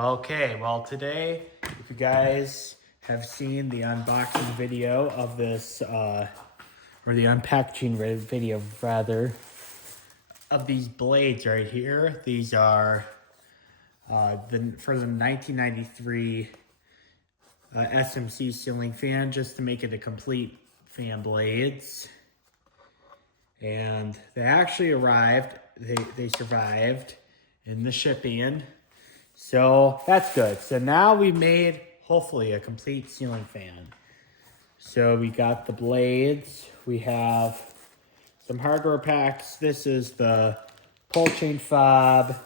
Okay, well today, if you guys have seen the unboxing video of this, or the unpackaging video rather, of these blades right here. These are for the 1993 SMC ceiling fan, just to make it a complete fan blades. And they actually arrived, they survived in the shipping. So that's good. So now we made, hopefully, a complete ceiling fan. So we got the blades. We have some hardware packs. This is the pull chain fob.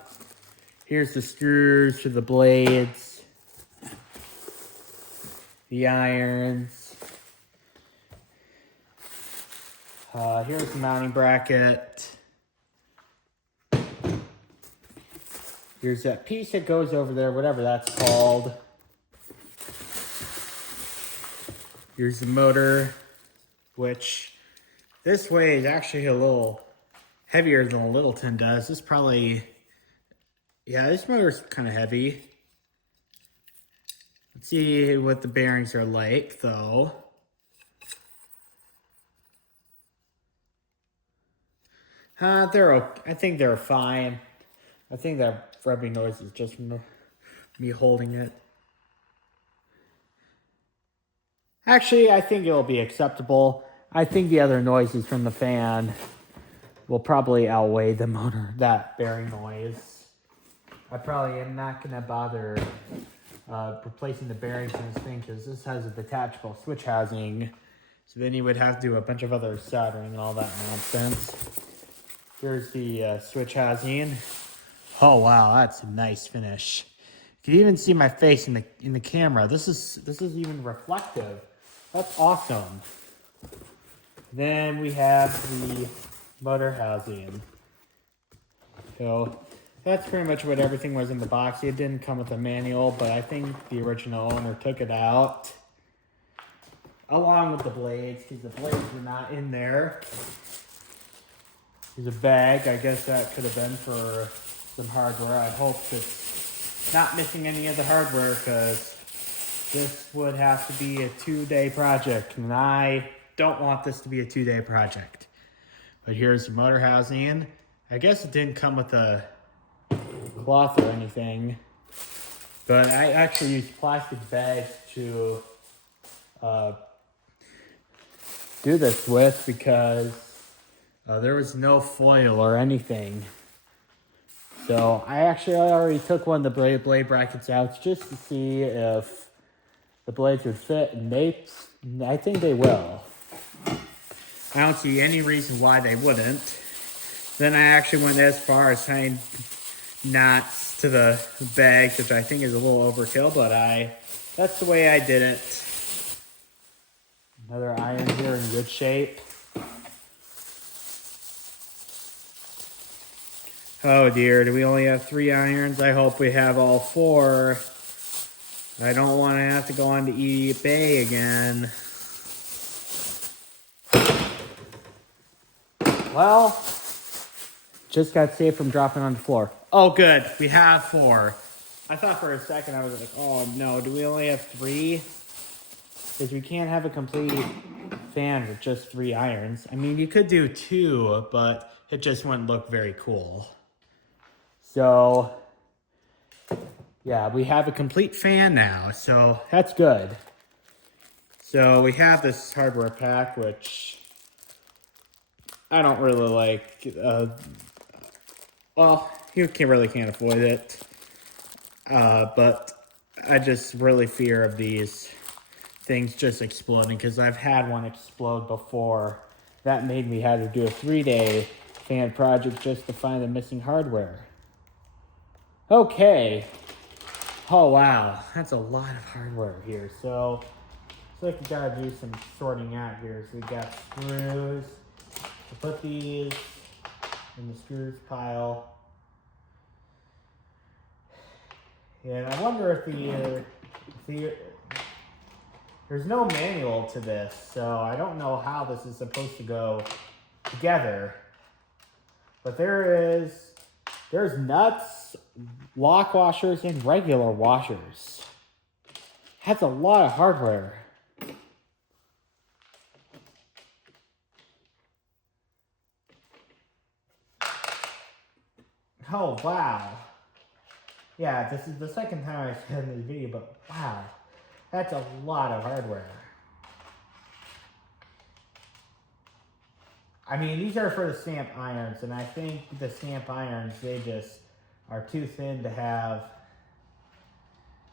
Here's the screws for the blades. The irons. Here's the mounting bracket. Here's that piece that goes over there, whatever that's called. Here's the motor, which this weighs actually a little heavier than a Littleton does. This probably, yeah, this motor's kind of heavy. Let's see what the bearings are like, though. I think they're fine. I think that rubbing noise is just from me holding it. Actually, I think it'll be acceptable. I think the other noises from the fan will probably outweigh the motor, that bearing noise. I probably am not going to bother replacing the bearings in this thing, because this has a detachable switch housing. So then you would have to do a bunch of other soldering and all that nonsense. Here's the switch housing. Oh wow, that's a nice finish. You can even see my face in the camera. This is even reflective. That's awesome. Then we have the motor housing. So that's pretty much what everything was in the box. It didn't come with a manual, but I think the original owner took it out along with the blades, because the blades were not in there. There's a bag. I guess that could have been for some hardware. I hope it's not missing any of the hardware, because this would have to be a 2-day project, and I don't want this to be a 2-day project. But here's the motor housing. I guess it didn't come with a cloth or anything, but I actually used plastic bags to do this with, because there was no foil or anything. So I already took one of the blade brackets out just to see if the blades would fit, and I think they will. I don't see any reason why they wouldn't. Then I actually went as far as tying knots to the bag, which I think is a little overkill, but that's the way I did it. Another iron here in good shape. Oh dear, do we only have 3 irons? I hope we have all 4. I don't want to have to go on to eBay again. Well, just got saved from dropping on the floor. Oh good, we have 4. I thought for a second, I was like, oh no, do we only have 3? Because we can't have a complete fan with just 3 irons. I mean, you could do 2, but it just wouldn't look very cool. So, yeah, we have a complete fan now, so that's good. So we have this hardware pack, which I don't really like. Well, you can't avoid it. But I just really fear of these things just exploding, because I've had one explode before. That made me have to do a 3-day fan project just to find the missing hardware. Okay. Oh wow, that's a lot of hardware here. So it's like you gotta do some sorting out here. So we got screws. To put these in the screws pile. And I wonder if there's no manual to this, so I don't know how this is supposed to go together. But there's nuts lock washers and regular washers. That's a lot of hardware. Oh, wow. Yeah, this is the second time I've done this video, but wow. That's a lot of hardware. I mean, these are for the stamp irons, and I think the stamp irons, they just are too thin to have.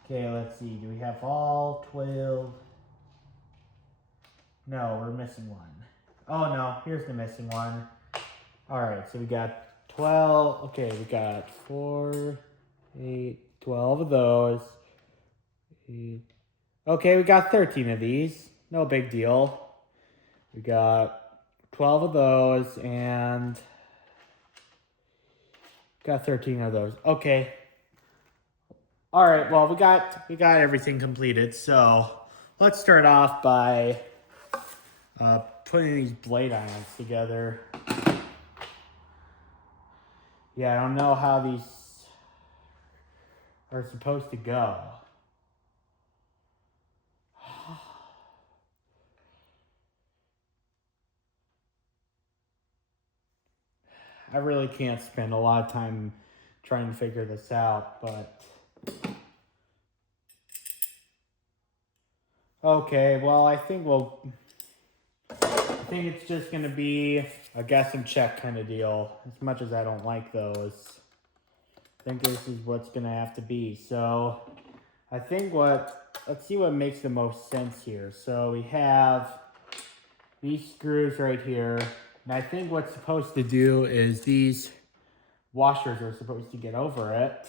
Okay, let's see. Do we have all 12? No, we're missing one. Oh, no. Here's the missing one. All right, so we got 12. Okay, we got 4, 8, 12 of those. 8. Okay, we got 13 of these. No big deal. We got 12 of those and got 13 of those. Okay. All right, well, we got everything completed. So let's start off by putting these blade irons together. Yeah, I don't know how these are supposed to go. I really can't spend a lot of time trying to figure this out, but okay, well, I think it's just gonna be a guess and check kind of deal. As much as I don't like those, I think this is what's gonna have to be. So I think let's see what makes the most sense here. So we have these screws right here. And I think what's supposed to do is these washers are supposed to get over it.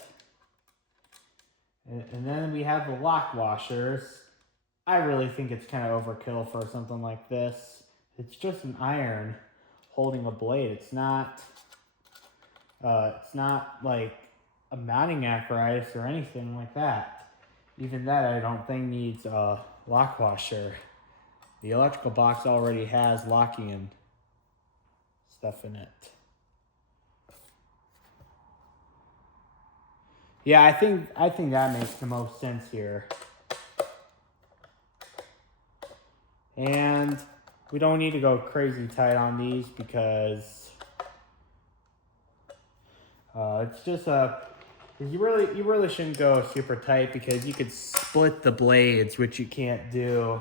And then we have the lock washers. I really think it's kind of overkill for something like this. It's just an iron holding a blade. It's not like a mounting apparatus or anything like that. Even that I don't think needs a lock washer. The electrical box already has locking and stuff in it. Yeah, I think that makes the most sense here. And we don't need to go crazy tight on these because it's just you really shouldn't go super tight because you could split the blades, which you can't do.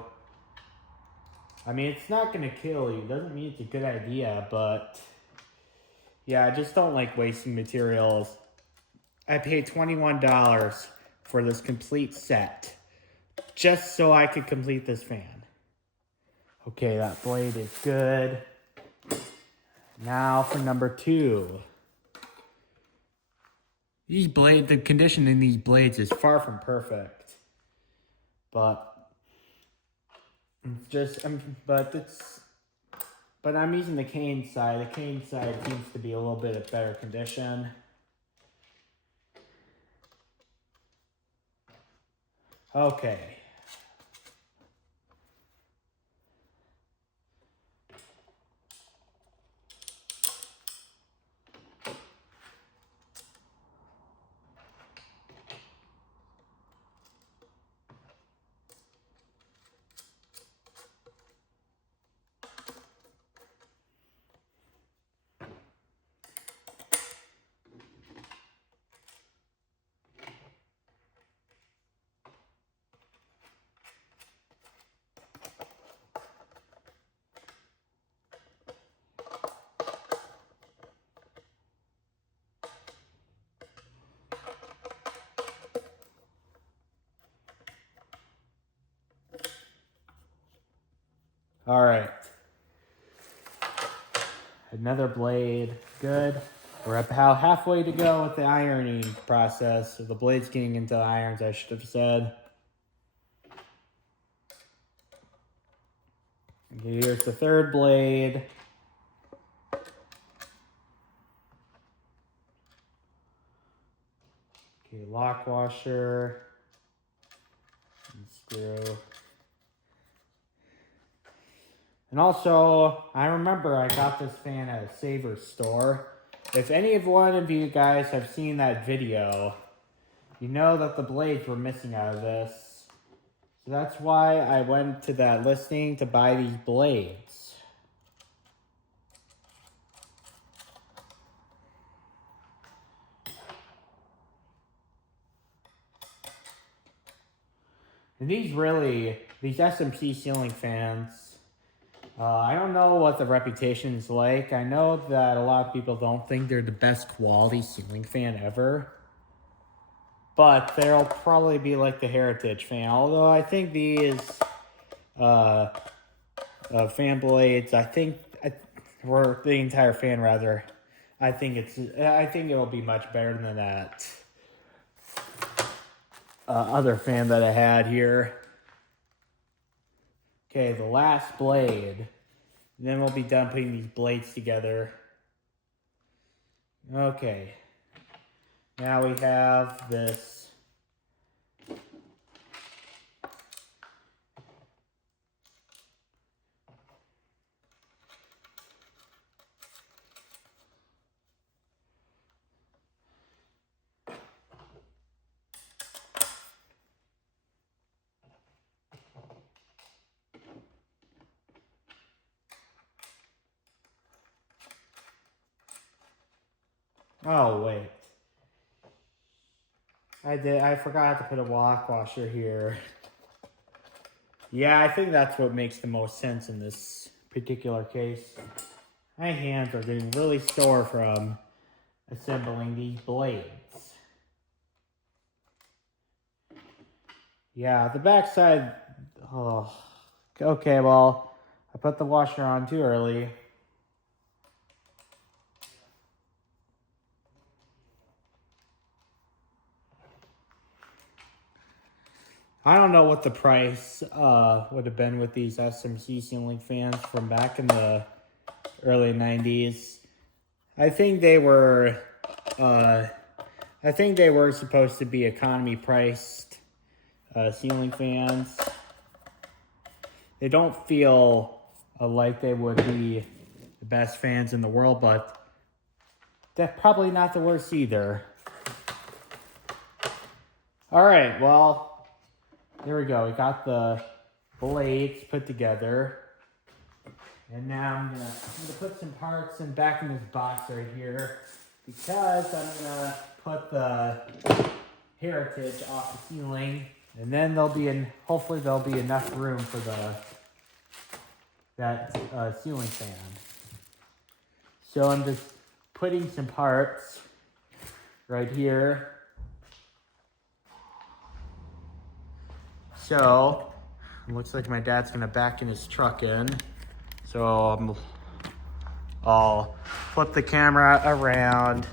I mean, it's not going to kill you. Doesn't mean it's a good idea, but yeah, I just don't like wasting materials. I paid $21 for this complete set just so I could complete this fan. Okay, that blade is good. Now for number 2. The condition in these blades is far from perfect. But I'm using the cane side. The cane side seems to be a little bit of better condition. Okay. All right. Another blade. Good. We're about halfway to go with the ironing process. So the blade's getting into the irons, I should have said. Okay, here's the third blade. Okay, lock washer. And screw. And also, I remember I got this fan at a Savers store. if any of one of you guys have seen that video, you know that the blades were missing out of this. So that's why I went to that listing to buy these blades. And these SMC ceiling fans, I don't know what the reputation is like. I know that a lot of people don't think they're the best quality ceiling fan ever. But they'll probably be like the Heritage fan. Although I think these fan blades, or the entire fan rather, I think it'll be much better than that other fan that I had here. Okay, the last blade. And then we'll be done putting these blades together. Okay. Now we have this. Oh, wait. I forgot to put a lock washer here. Yeah, I think that's what makes the most sense in this particular case. My hands are getting really sore from assembling these blades. Yeah, the backside, oh, okay, well, I put the washer on too early. I don't know what the price would have been with these SMC ceiling fans from back in the early 90s. I think they were supposed to be economy priced ceiling fans. They don't feel like they would be the best fans in the world, but they're probably not the worst either. All right, well, there we go. We got the blades put together. And now I'm gonna put some parts back in this box right here because I'm gonna put the Heritage off the ceiling, and then hopefully there'll be enough room for that ceiling fan. So I'm just putting some parts right here. So it looks like my dad's gonna back in his truck in. So I'll flip the camera around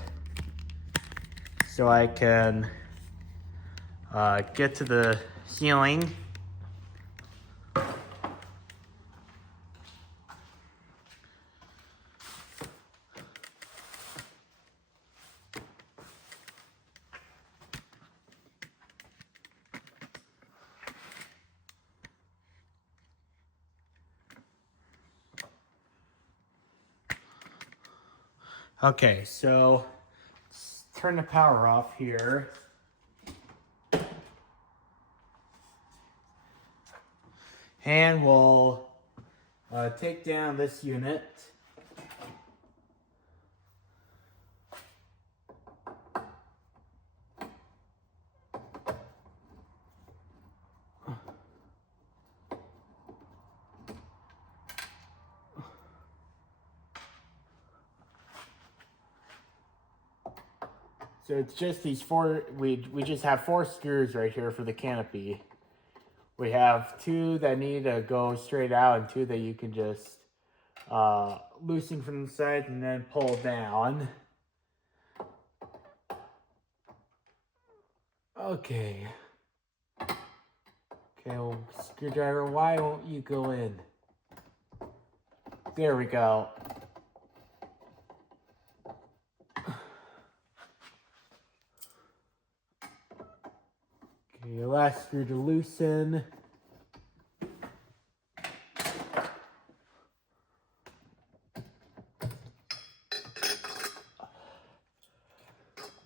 so I can get to the ceiling. Okay, so let's turn the power off here. And we'll take down this unit. So it's just these four, we just have 4 screws right here for the canopy. We have 2 that need to go straight out and 2 that you can just loosen from the side and then pull down. Okay. Okay, well, screwdriver, why won't you go in? There we go. Okay, last screw to loosen.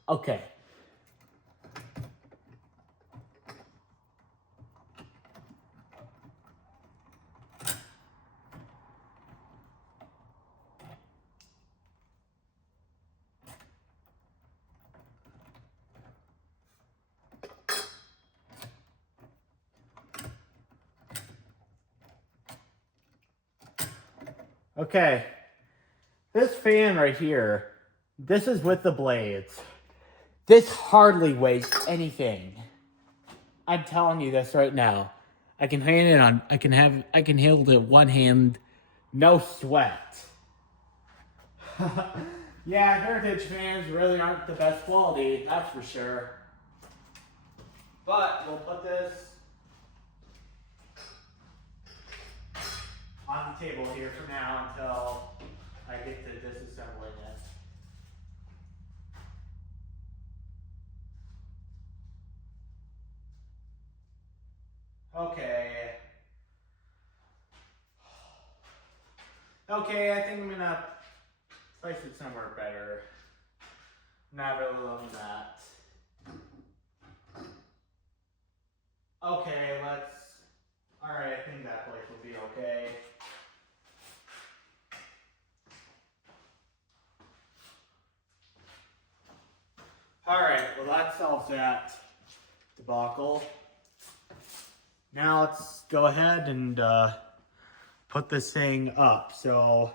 Okay. Okay. This fan right here, this is with the blades. This hardly weighs anything. I'm telling you this right now. I can hand it on. I can hold it one hand, no sweat. Yeah, Heritage fans really aren't the best quality, that's for sure. But we'll put this on the table here for now until I get to disassembling it. Okay. Okay, I think I'm gonna place it somewhere better. Not really loving that. Okay, alright, I think that place will be okay. Alright, well that solves that debacle. Now let's go ahead and put this thing up. So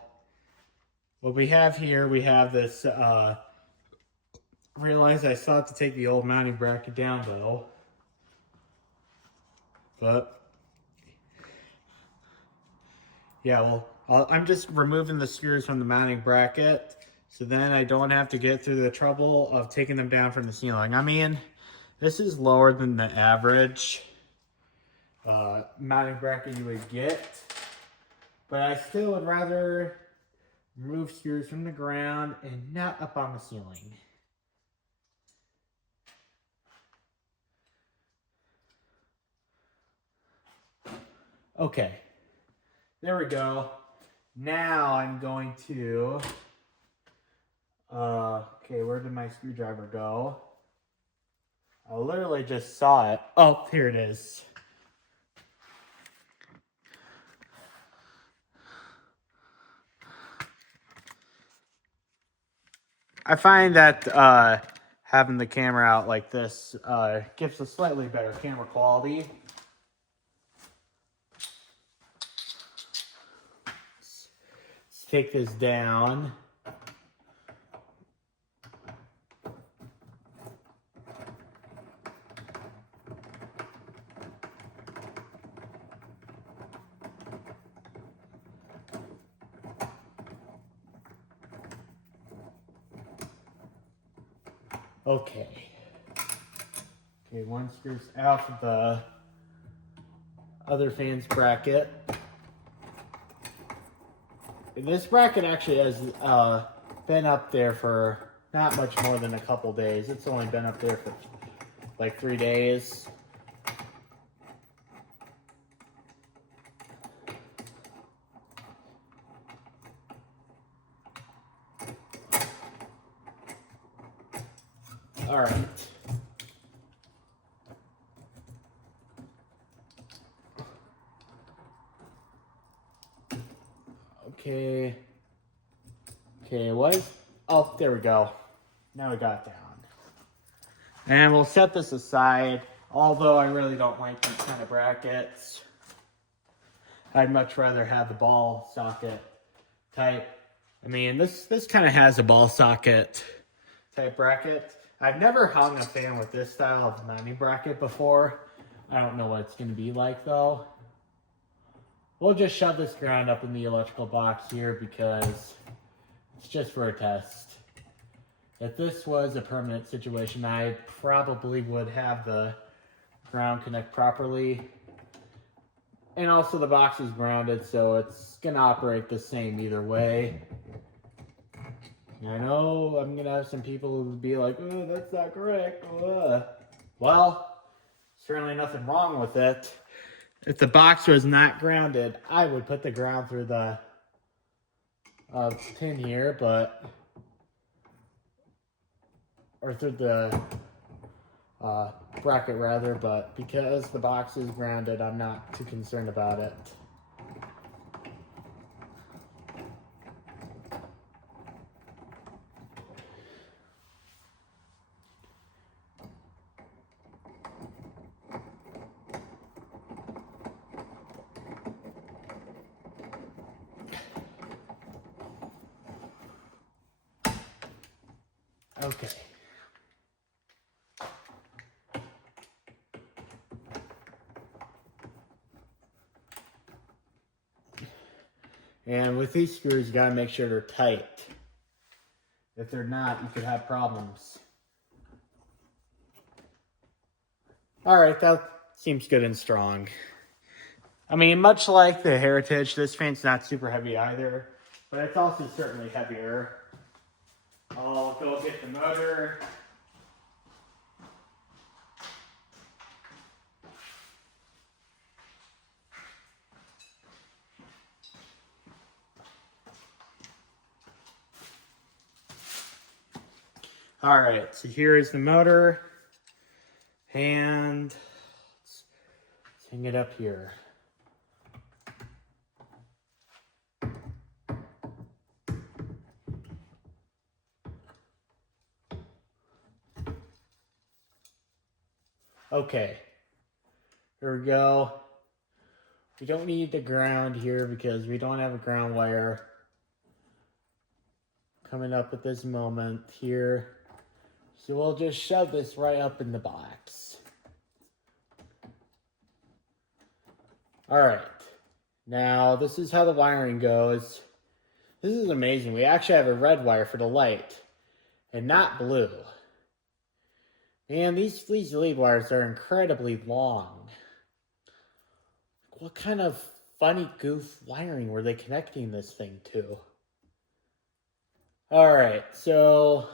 what we have here, we have this, realize I still have to take the old mounting bracket down though. But, yeah, well, I'm just removing the screws from the mounting bracket. So then I don't have to get through the trouble of taking them down from the ceiling. I mean, this is lower than the average mounting bracket you would get. But I still would rather remove screws from the ground and not up on the ceiling. Okay, there we go. Now I'm going to, okay, where did my screwdriver go? I literally just saw it. Oh, here it is. I find that having the camera out like this gives a slightly better camera quality. Let's take this down. Okay. Okay, one screws out of the other fan's bracket. This bracket actually has been up there for not much more than a couple days. It's only been up there for like 3 days. All right. Okay. Okay, oh, there we go. Now we got it down. And we'll set this aside, although I really don't like these kind of brackets. I'd much rather have the ball socket type. I mean, this kind of has a ball socket type bracket. I've never hung a fan with this style of mounting bracket before. I don't know what it's going to be like though. We'll just shove this ground up in the electrical box here because it's just for a test. If this was a permanent situation, I probably would have the ground connect properly. And also the box is grounded, so it's going to operate the same either way. I know I'm going to have some people who will be like, oh, that's not correct. Well, certainly nothing wrong with it. If the box was not grounded, I would put the ground through the pin here, but or through the bracket rather, but because the box is grounded, I'm not too concerned about it. Okay. And with these screws, you gotta make sure they're tight. If they're not, you could have problems. All right, that seems good and strong. I mean, much like the Heritage, this fan's not super heavy either, but it's also certainly heavier. I'll go get the motor. All right, so here is the motor, and let's hang it up here. Okay, here we go. We don't need the ground here because we don't have a ground wire coming up at this moment here. So we'll just shove this right up in the box. All right, now this is how the wiring goes. This is amazing. We actually have a red wire for the light and not blue. Man, these lead wires are incredibly long. What kind of funny goof wiring were they connecting this thing to? All right, so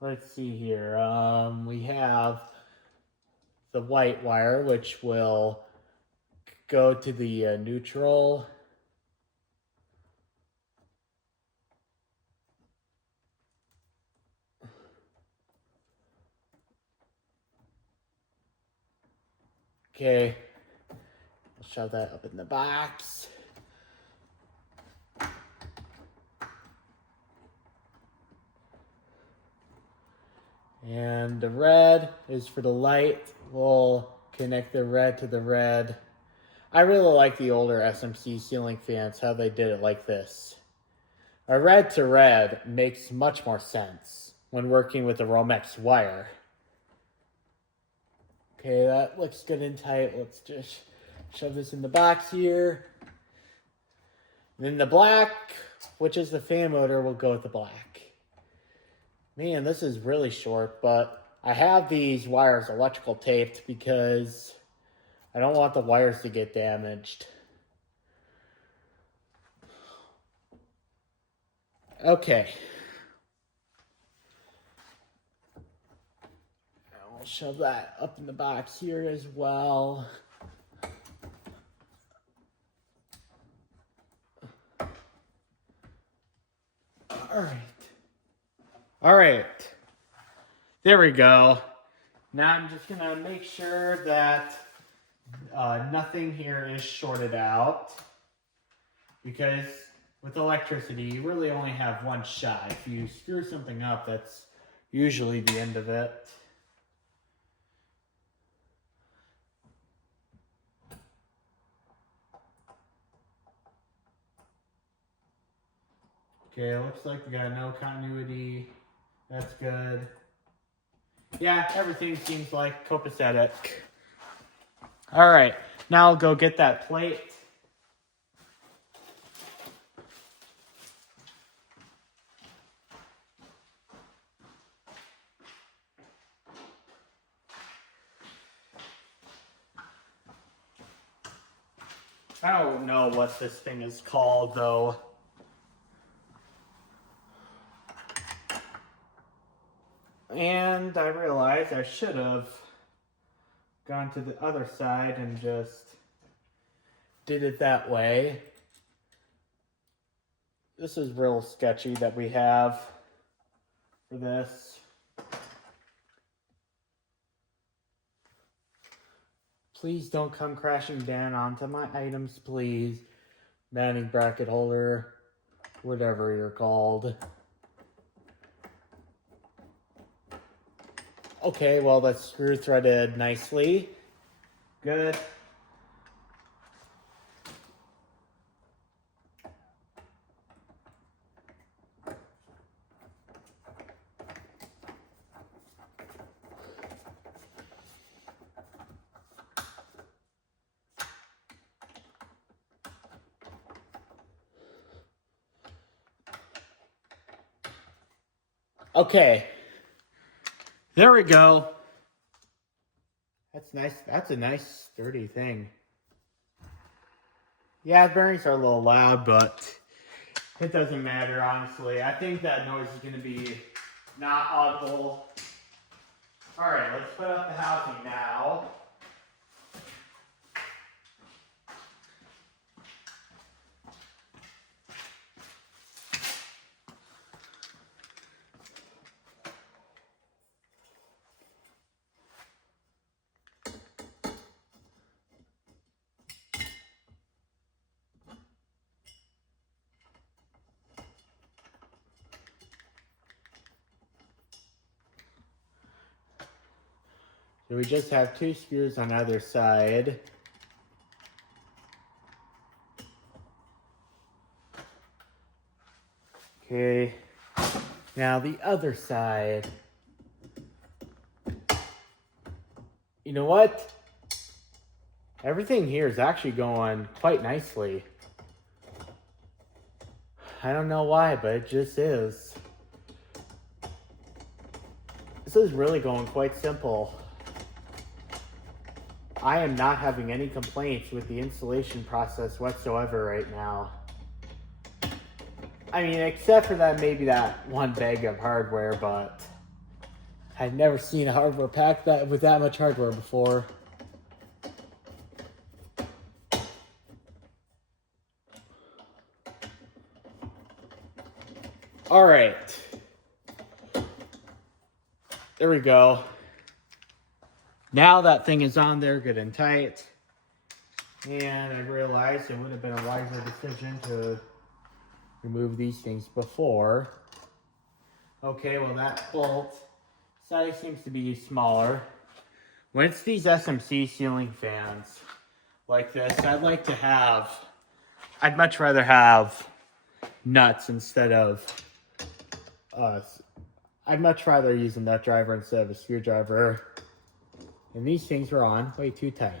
let's see here. We have the white wire, which will go to the neutral. Okay, I'll shove that up in the box. And the red is for the light. We'll connect the red to the red. I really like the older SMC ceiling fans, how they did it like this. A red to red makes much more sense when working with a Romex wire. Okay, that looks good and tight. Let's just shove this in the box here. Then the black, which is the fan motor, will go with the black. Man, this is really short, but I have these wires electrical taped because I don't want the wires to get damaged. Okay. I'll shove that up in the box here as well. All right. There we go. Now I'm just gonna make sure that nothing here is shorted out, because with electricity, you really only have one shot. If you screw something up, that's usually the end of it. Okay, looks like we got no continuity. That's good. Yeah, everything seems like copacetic. All right, now I'll go get that plate. I don't know what this thing is called, though. And I realized I should have gone to the other side and just did it that way. this is real sketchy that we have for this. Please don't come crashing down onto my items, please. Mounting bracket holder, whatever you're called. Okay, well, that's screw threaded nicely. Good. Okay. There we go. That's nice. That's a nice sturdy thing. Yeah, the bearings are a little loud, but it doesn't matter, honestly. I think that noise is going to be not audible. All right, let's put up the housing now. So we just have 2 screws on either side. Okay, now the other side. You know what? Everything here is actually going quite nicely. I don't know why, but it just is. This is really going quite simple. I am not having any complaints with the installation process whatsoever right now. I mean, except for that, maybe that one bag of hardware, but I've never seen a hardware pack that with that much hardware before. All right. There we go. Now that thing is on there good and tight. And I realized it would have been a wiser decision to remove these things before. Okay, well that bolt size seems to be smaller. When it's these SMC ceiling fans like this, I'd much rather have nuts instead of, I'd much rather use a nut driver instead of a screwdriver. And these things are on way too tight.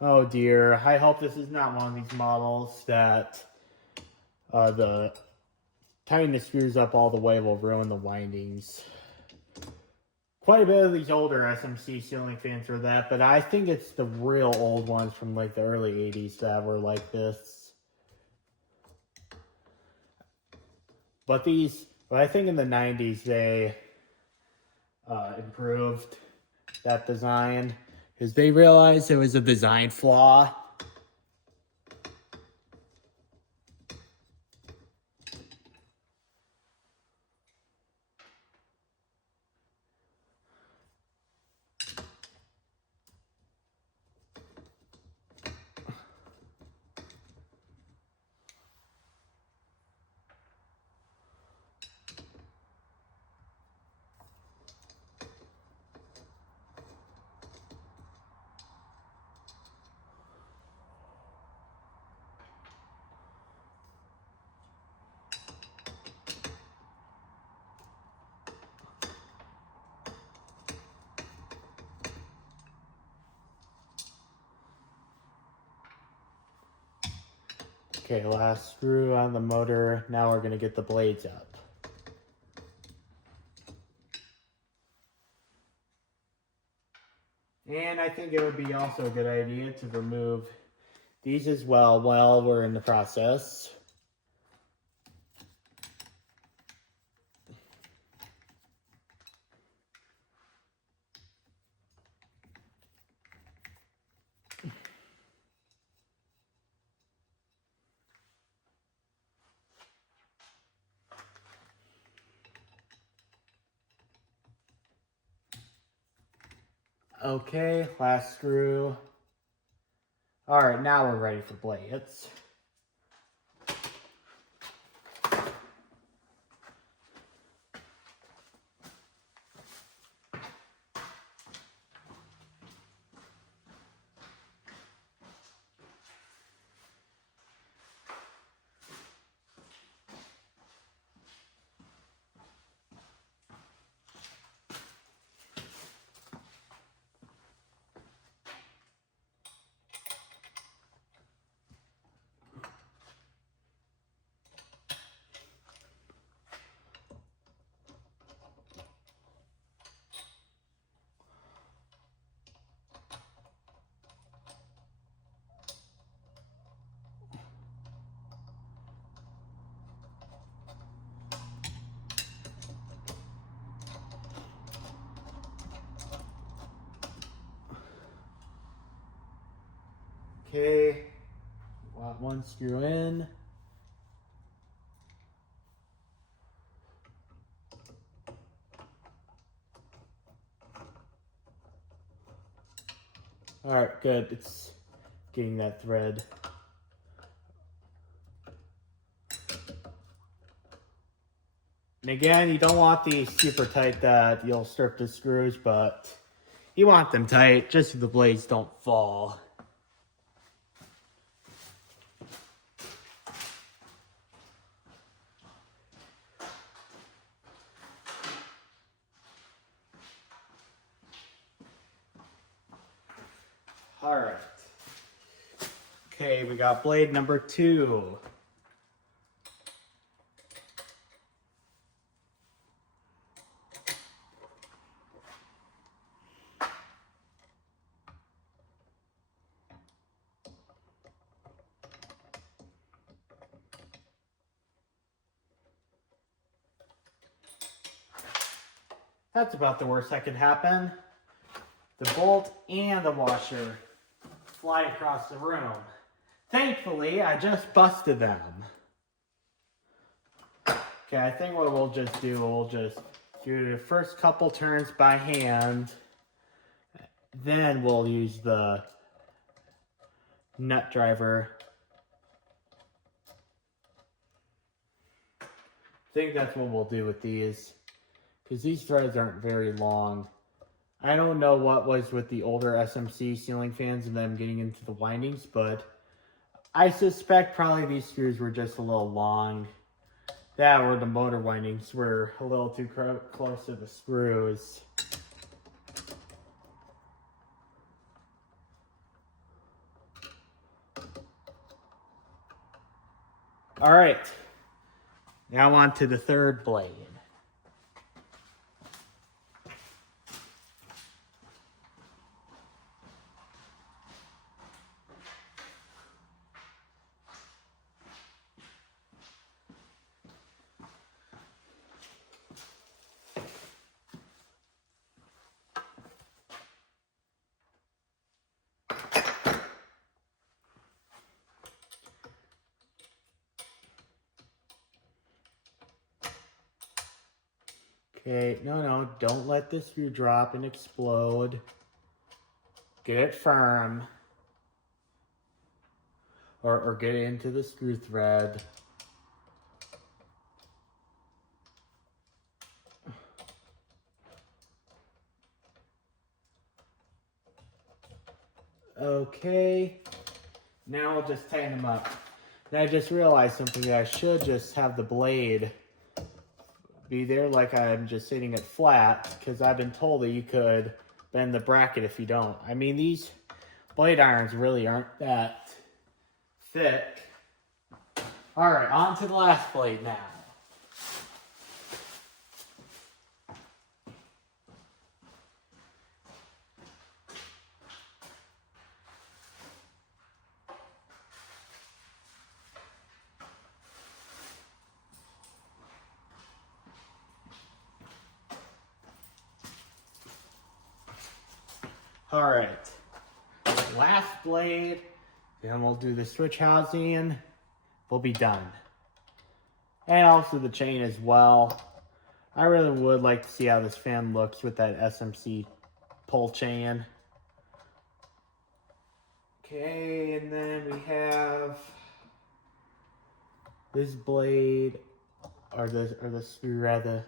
Oh dear, I hope this is not one of these models that the tying the screws up all the way will ruin the windings. Quite a bit of these older SMC ceiling fans are that, but I think it's the real old ones from like the early 80s that were like this. But I think in the 90s they improved that design because they realized it was a design flaw. Okay, last screw on the motor. Now we're going to get the blades up. And I think it would be also a good idea to remove these as well while we're in the process. Okay, last screw. All right, now we're ready for blades. Okay, got one screw in. All right, good. It's getting that thread. And again, you don't want these super tight that you'll strip the screws, but you want them tight just so the blades don't fall. All right. Okay, we got blade number 2. That's about the worst that could happen. The bolt and the washer fly across the room. Thankfully, I just busted them. Okay, I think what we'll just do the first couple turns by hand. Then we'll use the nut driver. I think that's what we'll do with these, because these threads aren't very long. I don't know what was with the older SMC ceiling fans and them getting into the windings, but I suspect probably these screws were just a little long. That or the motor windings were a little too close to the screws. All right, now on to the third blade. Okay, no, don't let the screw drop and explode. Get it firm. Or get it into the screw thread. Okay, now I'll just tighten them up. And I just realized something, that I should just have the blade be there like I'm just sitting it flat, because I've been told that you could bend the bracket if you don't. I mean, these blade irons really aren't that thick. All right, on to the last blade now. All right, last blade, then we'll do the switch housing, we'll be done. And also the chain as well. I really would like to see how this fan looks with that SMC pull chain. Okay, and then we have this blade, or the screw rather.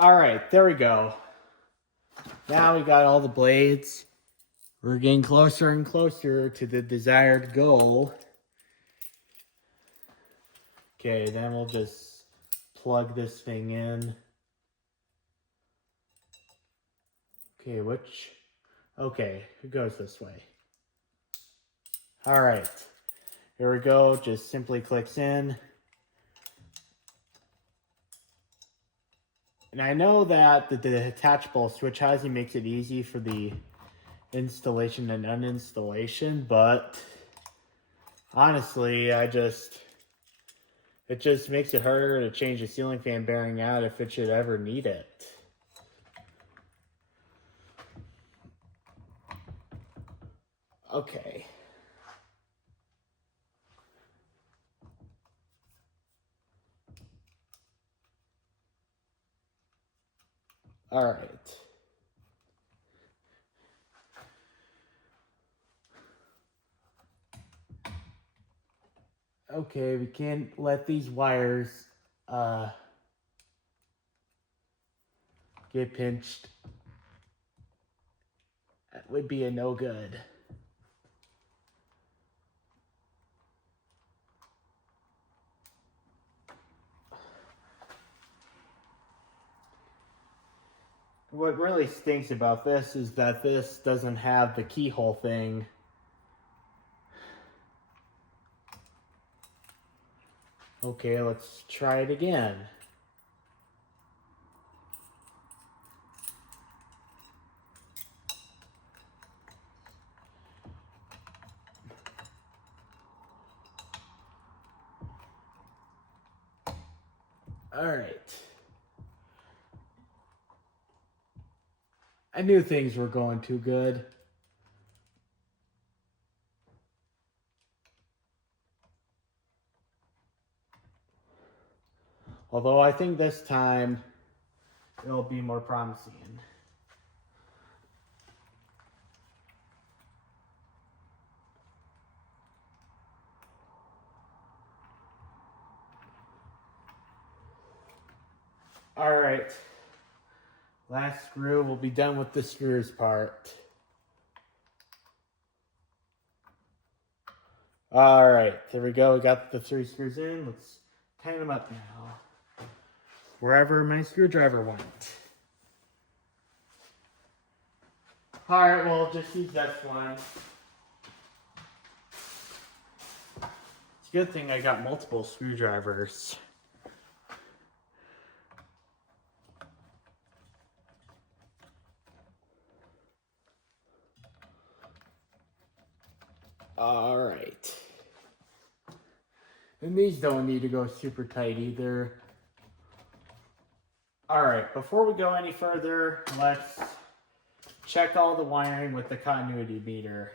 All right, there we go. Now we got all the blades. We're getting closer and closer to the desired goal. Okay, then we'll just plug this thing in. Okay, okay, it goes this way. All right, here we go, just simply clicks in. And I know that the detachable switch housing makes it easy for the installation and uninstallation, but honestly, it just makes it harder to change the ceiling fan bearing out if it should ever need it. Okay. All right. Okay, we can't let these wires get pinched. That would be a no good. What really stinks about this is that this doesn't have the keyhole thing. Okay, let's try it again. All right. I knew things were going too good. Although I think this time it'll be more promising. All right. Last screw, we'll be done with the screws part. All right, there we go. We got the 3 screws in. Let's tighten them up now. Wherever my screwdriver went. All right, well, just use this one. It's a good thing I got multiple screwdrivers. All right. And these don't need to go super tight either. All right, before we go any further, let's check all the wiring with the continuity meter.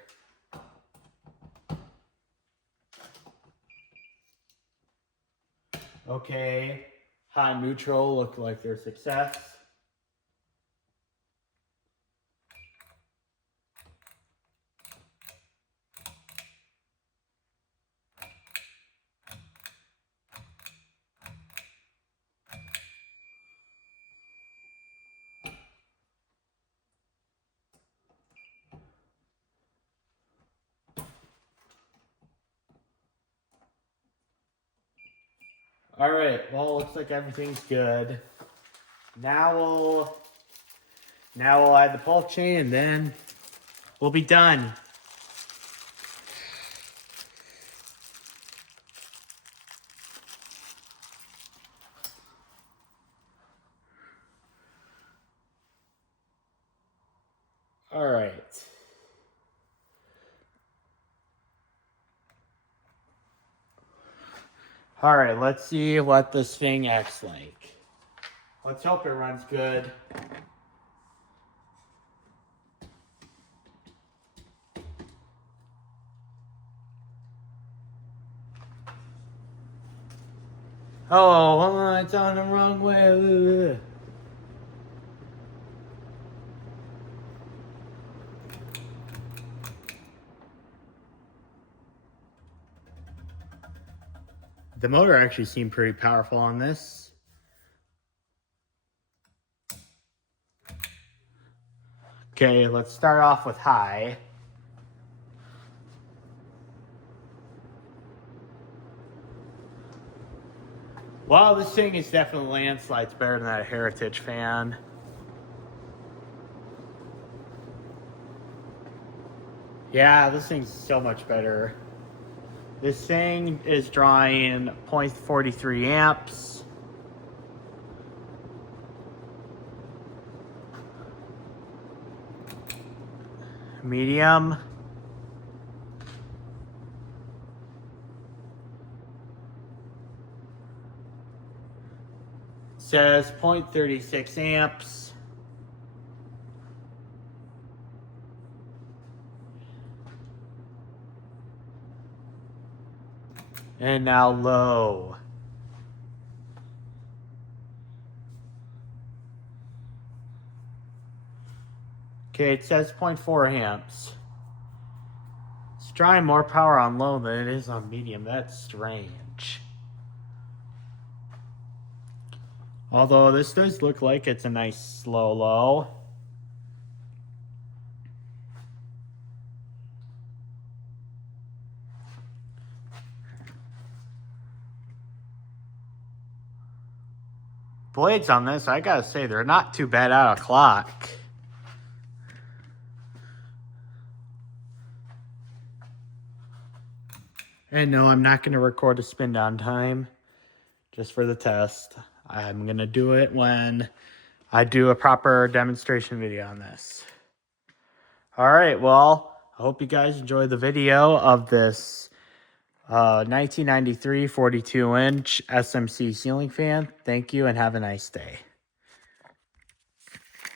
Okay, hot and neutral look like they're success. All right, well, looks like everything's good. Now we'll add the pull chain and then we'll be done. All right. All right, let's see what this thing acts like. Let's hope it runs good. Oh, it's on the wrong way. The motor actually seemed pretty powerful on this. Okay, let's start off with high. Well, this thing is definitely landslides better than that Heritage fan. Yeah, this thing's so much better. This thing is drawing 0.43 amps. Medium. Says 0.36 amps. And now low. Okay, it says 0.4 amps. It's drawing more power on low than it is on medium. That's strange. Although this does look like it's a nice slow low. Blades on this, I gotta say, they're not too bad out of clock. And no, I'm not gonna record a spin down time just for the test. I'm gonna do it when I do a proper demonstration video on this. All right, well, I hope you guys enjoyed the video of this 1993 42-inch SMC ceiling fan. Thank you and have a nice day.